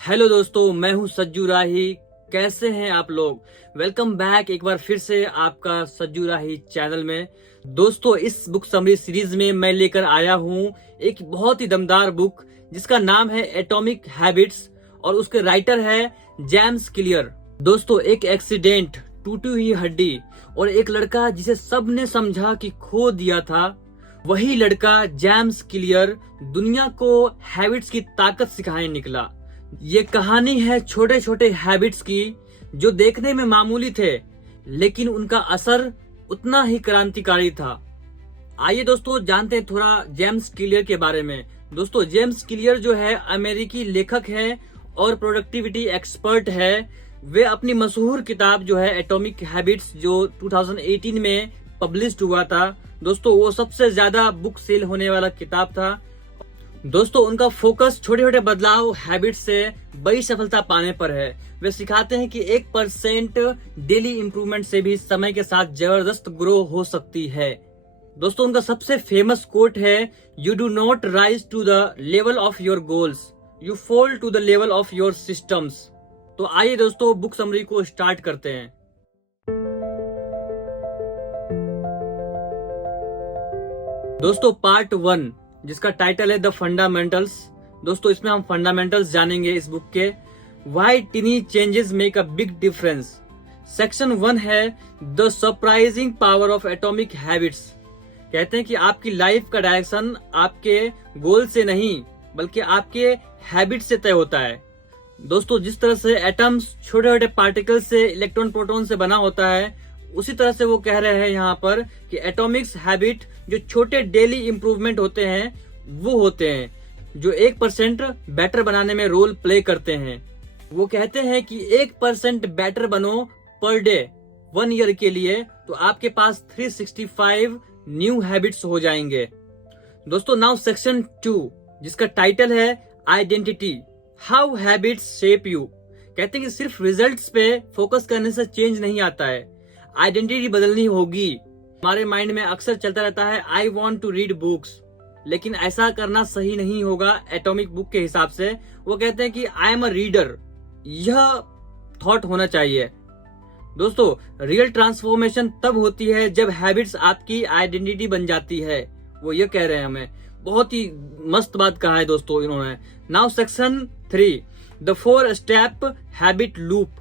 Hello दोस्तों, मैं हूं सज्जू राही। कैसे हैं आप लोग? वेलकम बैक एक बार फिर से आपका सज्जू राही चैनल में। दोस्तों, इस बुक समरी सीरीज में मैं लेकर आया हूं एक बहुत ही दमदार बुक जिसका नाम है एटॉमिक हैबिट्स और उसके राइटर है जेम्स क्लियर। दोस्तों, एक एक्सीडेंट, टूटी हुई हड्डी और एक लड़का जिसे सबने समझा कि खो दिया था, वही लड़का जेम्स क्लियर दुनिया को हैबिट्स की ताकत सिखाने निकला। ये कहानी है छोटे छोटे हैबिट्स की जो देखने में मामूली थे, लेकिन उनका असर उतना ही क्रांतिकारी था। आइए दोस्तों, जानते हैं थोड़ा जेम्स क्लियर के बारे में। दोस्तों, जेम्स क्लियर जो है अमेरिकी लेखक है और प्रोडक्टिविटी एक्सपर्ट है। वे अपनी मशहूर किताब जो है एटॉमिक हैबिट्स जो 2018 में पब्लिश्ड हुआ था, दोस्तों वो सबसे ज्यादा बुक सेल होने वाला किताब था। दोस्तों, उनका फोकस छोटे छोटे बदलाव हैबिट से बड़ी सफलता पाने पर है। वे सिखाते हैं कि 1% डेली इंप्रूवमेंट से भी समय के साथ जबरदस्त ग्रो हो सकती है। दोस्तों, उनका सबसे फेमस कोट है, you do not rise to the level of your goals, you fall to the level of your systems. तो आइए दोस्तों, बुक समरी को स्टार्ट करते हैं। दोस्तों, पार्ट 1 जिसका टाइटल है द फंडामेंटल्स। दोस्तों, इसमें हम फंडामेंटल्स जानेंगे इस बुक के। Why टिनी changes make a big difference. Section 1 है the surprising power of atomic habits. कहते हैं कि आपकी लाइफ का डायरेक्शन आपके गोल से नहीं बल्कि आपके हैबिट से तय होता है। दोस्तों, जिस तरह से एटम्स छोटे छोटे पार्टिकल से, इलेक्ट्रॉन प्रोटॉन से बना होता है, उसी तरह से वो कह रहे हैं यहाँ पर कि एटॉमिक्स हैबिट जो छोटे डेली इंप्रूवमेंट होते हैं वो होते हैं जो 1% बेटर बनाने में रोल प्ले करते हैं। वो कहते हैं कि 1% बेटर बनो पर डे 1 ईयर के लिए, तो आपके पास 365 न्यू हैबिट्स हो जाएंगे। दोस्तों, नाउ सेक्शन 2 जिसका टाइटल है identity, how habits shape you. कहते हैं कि सिर्फ रिजल्ट्स पे फोकस करने से चेंज नहीं आता है, आइडेंटिटी बदलनी होगी। हमारे माइंड में अक्सर चलता रहता है I want to read books, लेकिन ऐसा करना सही नहीं होगा एटॉमिक बुक के हिसाब से। वो कहते हैं कि आई एम अ रीडर, यह थॉट होना चाहिए। दोस्तों, रियल ट्रांसफॉर्मेशन तब होती है जब हैबिट्स आपकी आइडेंटिटी बन जाती है। वो ये कह रहे हैं हमें। बहुत ही मस्त बात कहा है दोस्तों इन्होंने। Now section 3 the 4 step habit loop.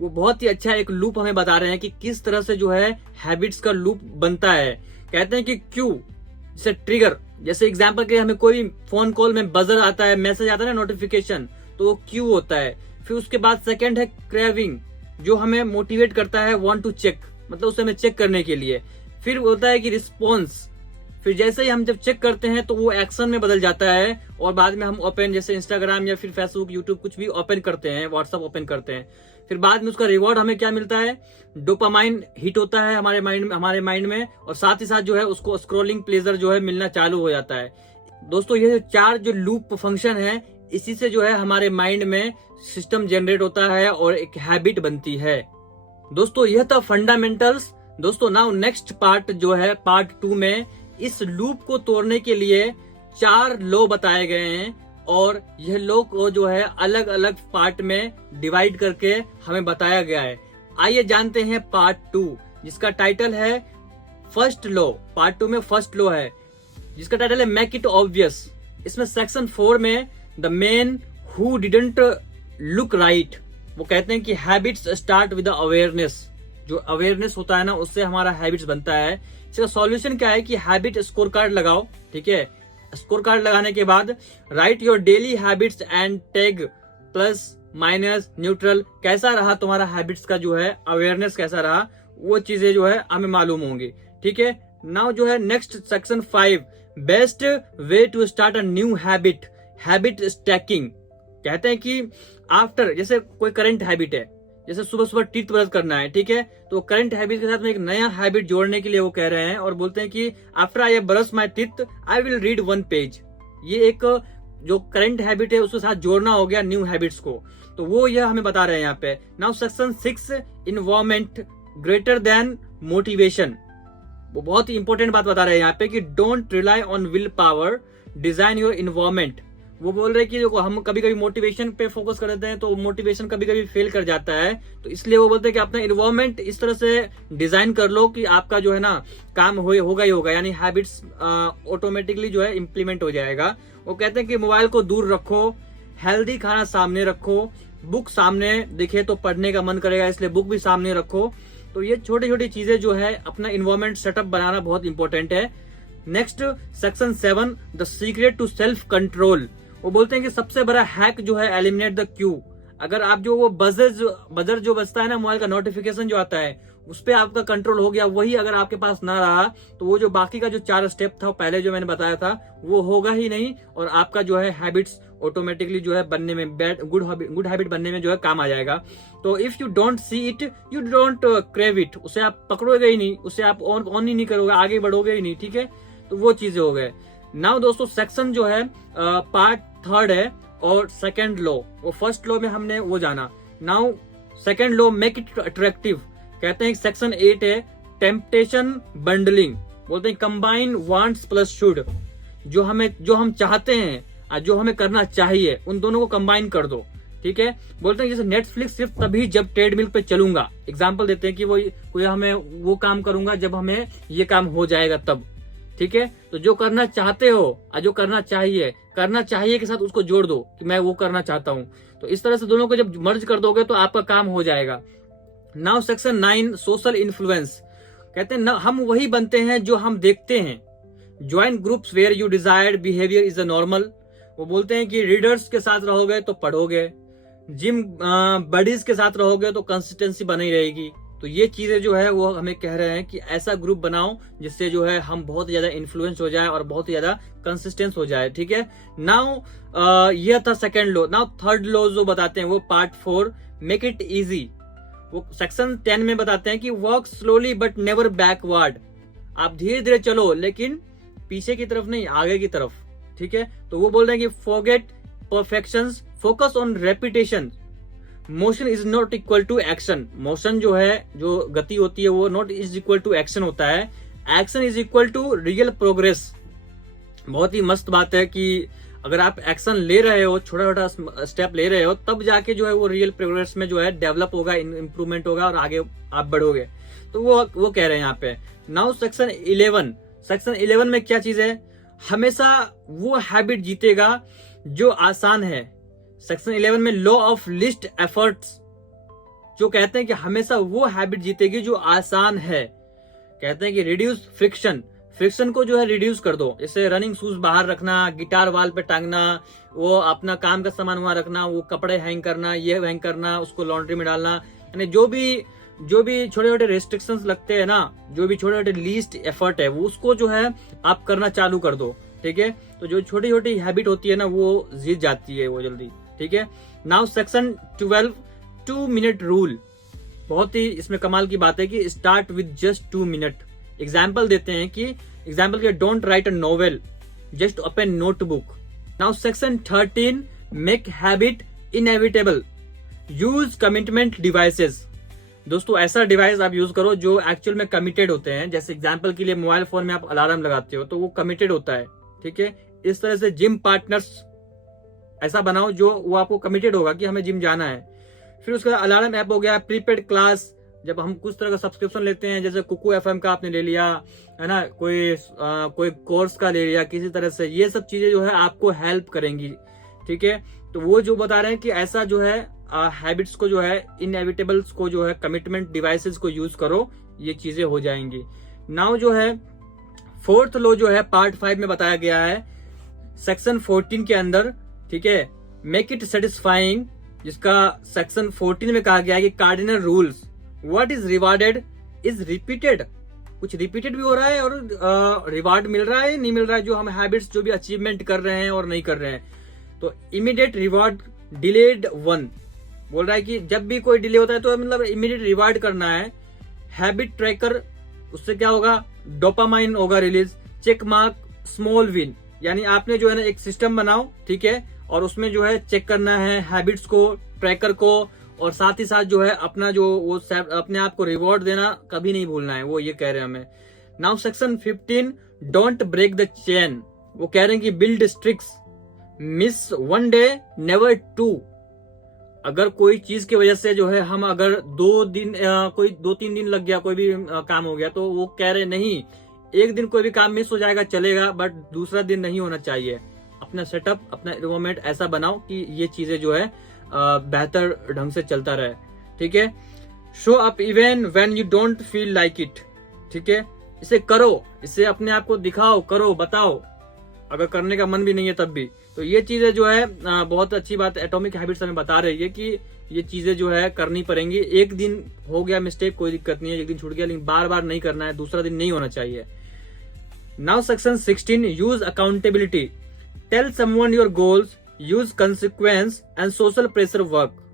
वो बहुत ही अच्छा एक लूप हमें बता रहे हैं कि किस तरह से जो है हैबिट्स का लूप बनता है। कहते हैं कि क्यू जैसे ट्रिगर, जैसे एग्जांपल के हमें कोई फोन कॉल में बजर आता है, मैसेज आता है ना, नोटिफिकेशन, तो वो क्यू होता है। फिर उसके बाद सेकंड है क्रेविंग, जो हमें मोटिवेट करता है वांट टू चेक, मतलब उसे हमें चेक करने के लिए। फिर होता है कि रिस्पॉन्स, फिर जैसे ही हम जब चेक करते हैं तो वो एक्शन में बदल जाता है और बाद में हम ओपन, जैसे इंस्टाग्राम या फिर फेसबुक, यूट्यूब कुछ भी ओपन करते हैं, व्हाट्सएप ओपन करते हैं। फिर बाद में उसका रिवॉर्ड हमें क्या मिलता है, डोपामाइन हिट होता है हमारे माइंड में और साथ ही साथ जो है उसको स्क्रॉलिंग प्लेजर जो है मिलना चालू हो जाता है। दोस्तों, ये 4 जो लूप फंक्शन है, इसी से जो है हमारे माइंड में सिस्टम जनरेट होता है और एक हैबिट बनती है। दोस्तों, यह था फंडामेंटल्स। दोस्तों, नाउ नेक्स्ट पार्ट जो है पार्ट 2 में इस लूप को तोड़ने के लिए 4 लॉ बताए गए हैं और यह लॉ को जो है अलग अलग पार्ट में डिवाइड करके हमें बताया गया है। आइए जानते हैं पार्ट 2 जिसका टाइटल है फर्स्ट लॉ। पार्ट 2 में फर्स्ट लॉ है जिसका टाइटल है मेक इट ऑब्वियस। इसमें सेक्शन 4 में the man who didn't look right. वो कहते हैं कि हैबिट्स स्टार्ट विद अवेयरनेस। जो अवेयरनेस होता है ना, उससे हमारा हैबिट्स बनता है। इसका सॉल्यूशन क्या है कि हैबिट स्कोर कार्ड लगाओ। ठीक है, स्कोर कार्ड लगाने के बाद right your daily habits and tag plus minus neutral. कैसा रहा तुम्हारा हैबिट्स का जो है अवेयरनेस, कैसा रहा, वो चीजें जो है हमें मालूम होंगी। ठीक है, नाउ जो है next section 5 best way to start a new habit, habit stacking. कहते हैं कि आफ्टर, जैसे कोई करंट हैबिट है, जैसे सुबह सुबह टीथ ब्रश करना है, ठीक है, तो करंट हैबिट के साथ में एक नया हैबिट जोड़ने के लिए वो कह रहे हैं और बोलते हैं कि after I brush my teeth I will read 1 page. ये एक जो करंट हैबिट है उसके साथ जोड़ना हो गया न्यू हैबिट्स को, तो वो यह हमें बता रहे हैं यहाँ पे। Now section 6 environment greater than motivation. वो बहुत ही इंपॉर्टेंट बात बता रहे हैं यहाँ पे कि don't rely on will power, design your environment. वो बोल रहे हैं कि देखो हम कभी कभी मोटिवेशन पे फोकस कर देते हैं तो मोटिवेशन कभी कभी फेल कर जाता है, तो इसलिए वो बोलते हैं कि अपना इन्वायरमेंट इस तरह से डिजाइन कर लो कि आपका जो है ना काम होगा ही होगा, यानी हैबिट्स ऑटोमेटिकली जो है इम्प्लीमेंट हो जाएगा। वो कहते हैं कि मोबाइल को दूर रखो, हेल्दी खाना सामने रखो, बुक सामने दिखे तो पढ़ने का मन करेगा, इसलिए बुक भी सामने रखो। तो ये छोटी छोटी चीजें जो है अपना इन्वायरमेंट सेटअप बनाना बहुत इंपॉर्टेंट है। Next section 7, the secret to self control. वो बोलते हैं कि सबसे बड़ा हैक जो है एलिमिनेट द क्यू। अगर आप जो वो बजर जो बजता है ना, मोबाइल का नोटिफिकेशन जो आता है, उस पर आपका कंट्रोल हो गया, वही अगर आपके पास ना रहा तो वो जो बाकी का जो 4 स्टेप था पहले जो मैंने बताया था वो होगा ही नहीं, और आपका जो है हैबिट्स ऑटोमेटिकली जो है बनने में गुड हैबिट बनने में जो है काम आ जाएगा। तो if you don't see it you don't crave it, उसे आप पकड़ोगे ही नहीं, उसे आप ऑन ही नहीं करोगे, आगे बढ़ोगे ही नहीं, ठीक है। तो वो चीजें हो गए। नाउ दोस्तों सेक्शन जो है पार्ट 3 है और सेकंड लॉ। वो फर्स्ट लॉ में हमने वो जाना। Now second law, make it attractive. कहते हैं सेक्शन 8 है टेम्पटेशन बंडलिंग। बोलते हैं कंबाइन वांट्स प्लस शुड। जो हम चाहते हैं और जो हमें करना चाहिए उन दोनों को कंबाइन कर दो, ठीक है। बोलते हैं जैसे नेटफ्लिक्स सिर्फ तभी जब ट्रेडमिल पे चलूंगा। एग्जांपल देते हैं कि वो हमें वो काम करूंगा जब हमें ये काम हो जाएगा तब, ठीक है। तो जो करना चाहते हो और जो करना चाहिए के साथ उसको जोड़ दो कि मैं वो करना चाहता हूं। तो इस तरह से दोनों को जब मर्ज कर दोगे तो आपका काम हो जाएगा। Now section 9, social influence. कहते हैं हम वही बनते हैं जो हम देखते हैं। Join groups where you desired behaviour is the normal. वो बोलते हैं कि रीडर्स के साथ रहोगे तो पढ़ोगे, जिम बडीज के साथ रहोगे तो कंसिस्टेंसी बनी रहेगी। तो ये चीजें जो है वो हमें कह रहे हैं कि ऐसा ग्रुप बनाओ जिससे जो है हम बहुत ज्यादा इन्फ्लुएंस हो जाए और बहुत ज्यादा कंसिस्टेंस हो जाए, ठीक है। नाउ ये था second law. Now third law जो बताते हैं वो पार्ट 4, मेक इट इजी। वो सेक्शन 10 में बताते हैं कि work slowly but never backward. आप धीरे धीरे चलो लेकिन पीछे की तरफ नहीं, आगे की तरफ, ठीक है। तो वो बोल रहे हैं कि forget perfections, focus on repetition. Motion is not equal to action. Motion जो है, जो गति होती है वो not is equal to action होता है। Action is equal to real progress. बहुत ही मस्त बात है कि अगर आप एक्शन ले रहे हो, छोटा छोटा स्टेप ले रहे हो, तब जाके जो है वो रियल प्रोग्रेस में जो है डेवलप होगा, इंप्रूवमेंट होगा और आगे आप बढ़ोगे। तो वो कह रहे हैं यहाँ पे। Now section 11। सेक्शन 11 में क्या चीज है, हमेशा वो हैबिट जीतेगा जो आसान है। सेक्शन 11 में लॉ ऑफ लिस्ट एफर्ट्स, जो कहते हैं कि हमेशा वो हैबिट जीतेगी जो आसान है। कहते हैं कि रिड्यूस फ्रिक्शन को जो है रिड्यूस कर दो। जैसे रनिंग शूज बाहर रखना, गिटार वाल पे टांगना, वो अपना काम का सामान वहां रखना, वो कपड़े हैंग करना, ये हैंग करना, उसको लॉन्ड्री में डालना, यानी जो भी छोटे छोटे रेस्ट्रिक्शंस लगते हैं ना, जो भी छोटे छोटे लीस्ट एफर्ट है वो उसको जो है आप करना चालू कर दो, ठीक है। तो जो छोटी छोटी हैबिट होती है ना वो जीत जाती है वो जल्दी, ठीक है। Now section 12, 2 minute rule. बहुत ही इसमें कमाल की बात है कि start with just 2 minute. Example देते हैं कि एग्जाम्पल के don't write a novel, just open notebook. Now section 13, make habit inevitable, use commitment devices. दोस्तों ऐसा डिवाइस आप यूज करो जो एक्चुअल में कमिटेड होते हैं। जैसे एग्जाम्पल के लिए मोबाइल फोन में आप अलार्म लगाते हो तो वो कमिटेड होता है, ठीक है। इस तरह से जिम पार्टनर्स ऐसा बनाओ जो वो आपको कमिटेड होगा कि हमें जिम जाना है। फिर उसका अलार्म ऐप हो गया, प्रीपेड क्लास, जब हम कुछ तरह का सब्सक्रिप्शन लेते हैं, जैसे कुकू एफएम का आपने ले लिया है ना, कोई कोर्स का ले लिया किसी तरह से, ये सब चीजें जो है आपको हेल्प करेंगी, ठीक है। तो वो जो बता रहे हैं कि ऐसा जो है हैबिट्स को जो है, इनएविटेबल्स को जो है, कमिटमेंट डिवाइसेस को यूज करो, ये चीजें हो जाएंगी। नाउ जो है फोर्थ लॉ जो है पार्ट 5 में बताया गया है सेक्शन 14 के अंदर, ठीक है, मेक इट सेटिस्फाइंग, जिसका सेक्शन 14 में कहा गया है कि cardinal rules, what is rewarded is repeated. कुछ रिपीटेड भी हो रहा है और रिवार्ड मिल रहा है नहीं मिल रहा है, जो हम हैबिट्स जो भी अचीवमेंट कर रहे हैं और नहीं कर रहे हैं। तो इमीडिएट रिवार्ड, डिलेड वन, बोल रहा है कि जब भी कोई डिले होता है तो मतलब इमीडिएट रिवार्ड करना है। हैबिट ट्रैकर, उससे क्या होगा, डोपामाइन होगा release. Check mark small win, यानी आपने जो है ना एक सिस्टम बनाओ, ठीक है, और उसमें जो है चेक करना है हैबिट्स को, ट्रैकर को, और साथ ही साथ जो है अपना जो वो अपने आप को रिवॉर्ड देना कभी नहीं भूलना है, वो ये कह रहे हैं हमें। Now section 15, don't break the chain. वो कह रहे हैं कि build streaks, miss one day never two. अगर कोई चीज की वजह से जो है हम अगर 2 दिन कोई 2-3 दिन लग गया, कोई भी काम हो गया, तो वो कह रहे नहीं, एक दिन कोई भी काम मिस हो जाएगा चलेगा, बट दूसरा दिन नहीं होना चाहिए। अपना सेटअप, अपना एनवायरमेंट ऐसा बनाओ कि ये चीजें जो है बेहतर ढंग से चलता रहे। ठीक है, show up even when you don't feel like it. ठीक है, इसे करो, इसे अपने आप को दिखाओ, करो, बताओ, अगर करने का मन भी नहीं है तब भी। तो ये चीजें जो है बहुत अच्छी बात एटॉमिक हैबिट्स हमें बता रही है कि ये चीजें जो है करनी पड़ेंगी। एक दिन हो गया मिस्टेक, कोई दिक्कत नहीं है, एक दिन छूट गया, लेकिन बार बार नहीं करना है, दूसरा दिन नहीं होना चाहिए। Now section 16, use accountability. Tell someone your goals, use consequence and social pressure work.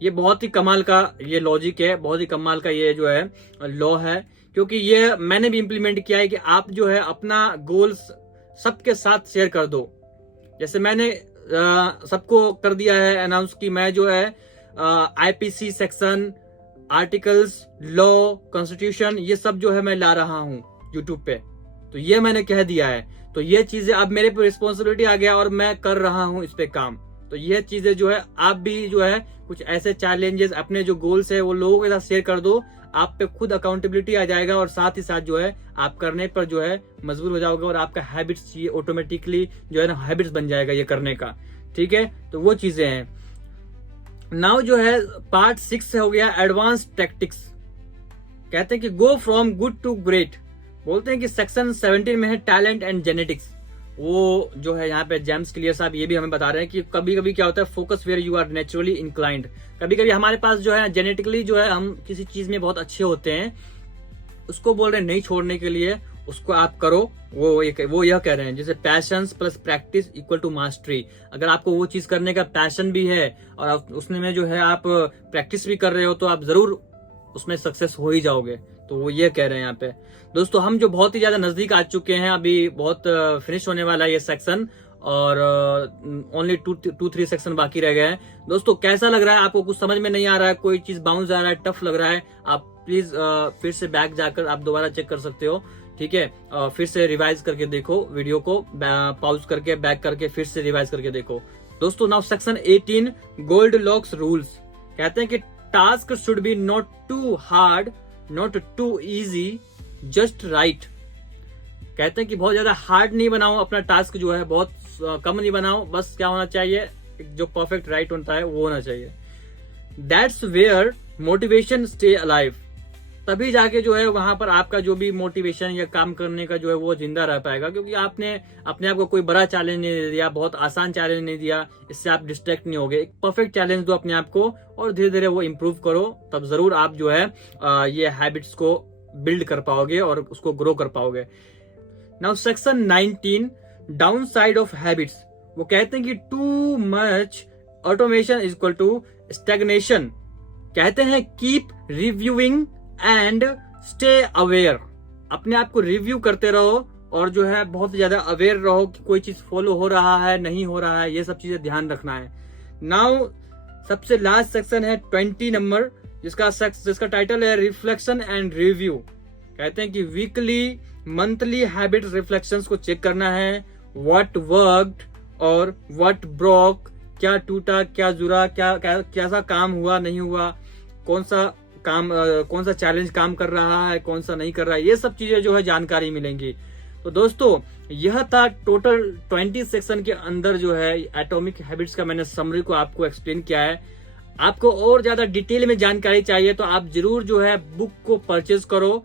ये बहुत ही कमाल का ये लॉजिक है, बहुत ही कमाल का ये जो है लॉ है, क्योंकि ये मैंने भी इंप्लीमेंट किया है कि आप जो है अपना गोल्स सबके साथ शेयर कर दो। जैसे मैंने सबको कर दिया है अनाउंस कि मैं जो है IPC section, articles, law, constitution, ये सब जो है मैं ला रहा हूँ यूट्यूब पे। तो ये मैंने कह दिया है, तो ये चीजें अब मेरे पे रिस्पॉन्सिबिलिटी आ गया और मैं कर रहा हूँ इस पे काम। तो ये चीजें जो है आप भी जो है कुछ ऐसे चैलेंजेस, अपने जो गोल्स है वो लोगों के साथ शेयर कर दो, आप पे खुद अकाउंटेबिलिटी आ जाएगा और साथ ही साथ जो है आप करने पर जो है मजबूर हो जाओगे और आपका हैबिट्स ये ऑटोमेटिकली जो है ना हैबिट्स बन जाएगा ये करने का। ठीक है, तो वो चीजें हैं। नाउ जो है पार्ट 6 हो गया एडवांस टैक्टिक्स। कहते हैं कि go from good to great. बोलते हैं कि सेक्शन 17 में है टैलेंट एंड जेनेटिक्स। वो जो है यहाँ पे जेम्स क्लियर साहब ये भी हमें बता रहे हैं कि कभी कभी क्या होता है, focus where you are naturally inclined. कभी कभी हमारे पास जो है जेनेटिकली जो है हम किसी चीज में बहुत अच्छे होते हैं, उसको बोल रहे हैं नहीं छोड़ने के लिए, उसको आप करो। वो यह कह रहे हैं जैसे passion plus practice equal to mastery. अगर आपको वो चीज करने का पैशन भी है और उसने में जो है आप प्रैक्टिस भी कर रहे हो, तो आप जरूर उसमें सक्सेस हो ही जाओगे। तो वो ये कह रहे हैं यहाँ पे। दोस्तों हम जो बहुत ही ज्यादा नजदीक आ चुके हैं, अभी बहुत फिनिश होने वाला है ये सेक्शन और ओनली 2-3 सेक्शन बाकी रह गए हैं। दोस्तों कैसा लग रहा है आपको? कुछ समझ में नहीं आ रहा है, कोई चीज बाउंस आ रहा है, टफ लग रहा है, आप प्लीज फिर से बैक जाकर आप दोबारा चेक कर सकते हो। ठीक है, फिर से रिवाइज करके देखो वीडियो को, पॉज करके बैक करके फिर से रिवाइज करके देखो। दोस्तों now section 18 goldilocks rules. कहते हैं कि task should be not too hard, not too easy, just right. कहते हैं कि बहुत ज्यादा हार्ड नहीं बनाओ अपना टास्क, जो है बहुत कम नहीं बनाओ, बस क्या होना चाहिए, जो परफेक्ट राइट होता है वो होना चाहिए। That's where motivation stay alive. तभी जाके जो है वहां पर आपका जो भी मोटिवेशन या काम करने का जो है वो जिंदा रह पाएगा, क्योंकि आपने अपने आप को कोई बड़ा चैलेंज नहीं दिया, बहुत आसान चैलेंज नहीं दिया, इससे आप डिस्ट्रैक्ट नहीं होगे। एक परफेक्ट चैलेंज दो अपने आप को और धीरे धीरे वो इम्प्रूव करो, तब जरूर आप जो है ये हैबिट्स को बिल्ड कर पाओगे और उसको ग्रो कर पाओगे। Now section 19 downside of habits. वो कहते हैं कि too much automation is equal to stagnation. कहते हैं keep reviewing and stay aware. अपने आप को रिव्यू करते रहो और जो है बहुत ज्यादा अवेयर रहो कि कोई चीज फॉलो हो रहा है नहीं हो रहा है, ये सब चीजें ध्यान रखना है। नाउ सबसे लास्ट सेक्शन है 20 नंबर, जिसका टाइटल है रिफ्लेक्शन एंड रिव्यू। कहते हैं कि वीकली मंथली हैबिट रिफ्लेक्शंस को चेक करना है। व्हाट वर्कड और व्हाट ब्रोक, क्या टूटा क्या जुड़ा, कैसा काम हुआ नहीं हुआ, कौन सा चैलेंज काम कर रहा है, कौन सा नहीं कर रहा है, ये सब चीजें जो है जानकारी मिलेंगी। तो दोस्तों यह था टोटल 20 सेक्शन के अंदर जो है एटॉमिक हैबिट्स का मैंने समरी को आपको एक्सप्लेन किया है। आपको और ज्यादा डिटेल में जानकारी चाहिए तो आप जरूर जो है बुक को परचेज करो।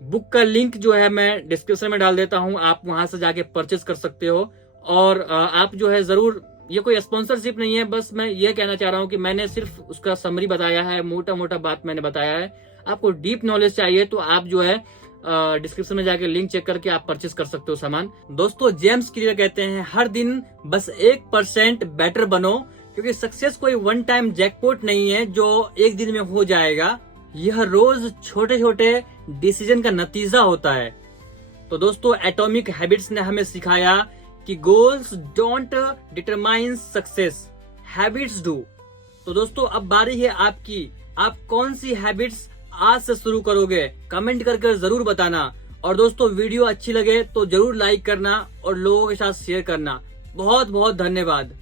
बुक का लिंक जो है मैं डिस्क्रिप्शन में डाल देता हूं, आप वहां से जाके परचेज कर सकते हो। और आप जो है जरूर, ये कोई स्पॉन्सरशिप नहीं है, बस मैं ये कहना चाह रहा हूं कि मैंने सिर्फ उसका समरी बताया है, मोटा मोटा बात मैंने बताया है। आपको डीप नॉलेज चाहिए तो आप जो है डिस्क्रिप्शन में जाके लिंक चेक करके आप परचेज कर सकते हो सामान। दोस्तों जेम्स क्लियर कहते हैं हर दिन बस 1% बेटर बनो, क्योंकि सक्सेस कोई वन टाइम जैकपॉट नहीं है जो एक दिन में हो जाएगा। यह रोज छोटे छोटे डिसीजन का नतीजा होता है। तो दोस्तों एटॉमिक हैबिट्स ने हमें सिखाया कि goals don't determine success, habits do. तो दोस्तों अब बारी है आपकी, आप कौन सी हैबिट्स आज से शुरू करोगे, कमेंट करके जरूर बताना। और दोस्तों वीडियो अच्छी लगे तो जरूर लाइक करना और लोगों के साथ शेयर करना। बहुत बहुत धन्यवाद।